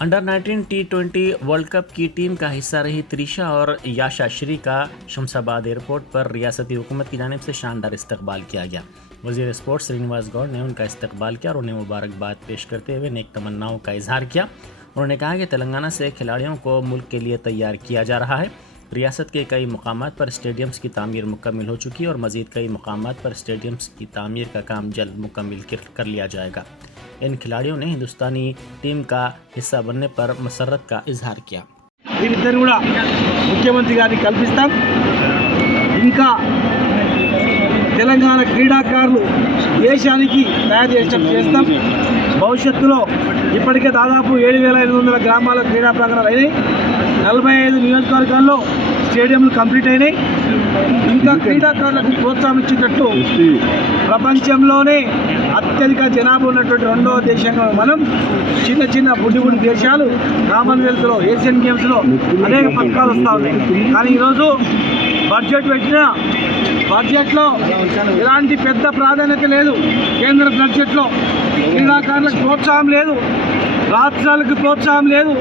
Under 19 T20 world cup की team का हिस्सा रही त्रिशा और याशा श्री का शमशाबाद एयरपोर्ट पर रियासती हुकूमत की जानिब से शानदार इस्तकबाल किया गया। वज़ीर स्पोर्ट्स श्रीनिवास गौड़ ने उनका इस्तकबाल किया और उन्हें मुबारकबाद पेश करते हुए नेक तमन्नाओं का इजहार किया। उन्होंने कहा कि तेलंगाना से खिलाड़ियों को मुल्क के लिए तैयार किया जा रहा है। रियासत के कई मकामात पर स्टेडियम्स की तामीर मुकम्मल हो चुकी है और मज़ीद कई मकामात पर स्टेडियम्स की तामीर का काम जल्द मुकम्मल कर लिया जाएगा। इन खिलाड़ियों ने हिंदुस्तानी टीम का हिस्सा बनने पर मसरत का इजहार किया। వీరిద్దరు కూడా ముఖ్యమంత్రి గారిని కల్పిస్తాం। ఇంకా తెలంగాణ క్రీడాకారులు దేశానికి తయారు చేస్తాం। భవిష్యత్తులో ఇప్పటికే దాదాపు 7,500 గ్రామాల క్రీడా ప్రాంగణాలు అయినాయి। 45 నియోజకవర్గాల్లో స్టేడియంలు కంప్లీట్ అయినాయి। ఇంకా క్రీడాకారులకు ప్రోత్సాహం ఇచ్చేటట్టు ప్రపంచంలోనే అత్యధిక జనాభా ఉన్నటువంటి రెండవ దేశంగా మనం చిన్న బుడ్డి దేశాలు కామన్వెల్త్లో ఏషియన్ గేమ్స్లో అనేక పథకాలు వస్తూ ఉన్నాయి। కానీ ఈరోజు బడ్జెట్లో ఎలాంటి పెద్ద ప్రాధాన్యత లేదు। కేంద్ర బడ్జెట్లో క్రీడాకారులకు ప్రోత్సాహం లేదు, రాష్ట్రాలకు ప్రోత్సాహం లేదు।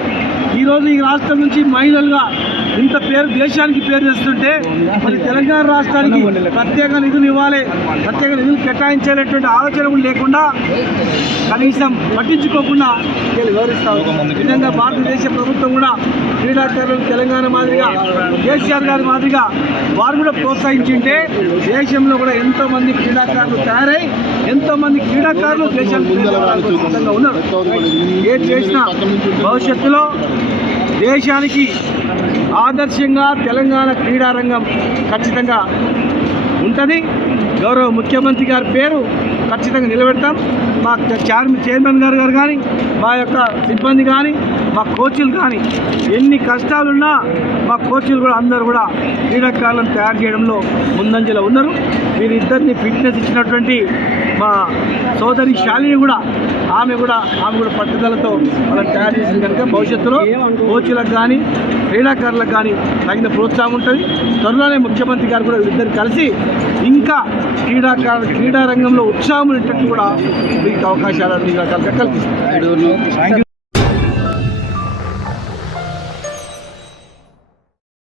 ఈరోజు ఈ రాష్ట్రం నుంచి మహిళలుగా ఇంత పేరు దేశానికి పేరు తెస్తుంటే మరి తెలంగాణ రాష్ట్రానికి ప్రత్యేక నిధులు ఇవ్వాలి, ప్రత్యేక నిధులు కేటాయించేటటువంటి ఆలోచన కూడా లేకుండా కనీసం పట్టించుకోకుండా వివరిస్తాం। నిజంగా భారతదేశ ప్రభుత్వం కూడా క్రీడాకారులు తెలంగాణ మాదిరిగా కేసీఆర్ గారి మాదిరిగా వారు కూడా ప్రోత్సహించింటే దేశంలో కూడా ఎంతోమంది క్రీడాకారులు తయారై ఎంతోమంది క్రీడాకారులు దేశానికి సిద్ధంగా ఉన్నారు। ఏది చేసినా భవిష్యత్తులో దేశానికి ఆదర్శంగా తెలంగాణ క్రీడారంగం ఖచ్చితంగా ఉంటుంది। గౌరవ ముఖ్యమంత్రి గారి పేరు ఖచ్చితంగా నిలబెడతాం। మా చైర్మన్ గారు కానీ మా యొక్క సిబ్బంది కానీ మా కోచ్లు కానీ ఎన్ని కష్టాలున్నా మా కోచ్లు కూడా అందరూ కూడా క్రీడాకారులను తయారు చేయడంలో ముందంజలో ఉన్నారు। వీరిద్దరిని ఫిట్నెస్ ఇచ్చినటువంటి మా సోదరి శాలిని కూడా ఆమె కూడా పట్టుదలతో వాళ్ళని తయారు చేసింది కనుక భవిష్యత్తులో కోచ్లకు కానీ క్రీడాకారులకు కానీ తగిన ప్రోత్సాహం ఉంటుంది। త్వరలోనే ముఖ్యమంత్రి గారు కూడా వీరిద్దరు కలిసి ఇంకా క్రీడా రంగంలో ఉత్సాహం ఉండేటట్టు కూడా మీకు అవకాశాలు కల్పిస్తారు।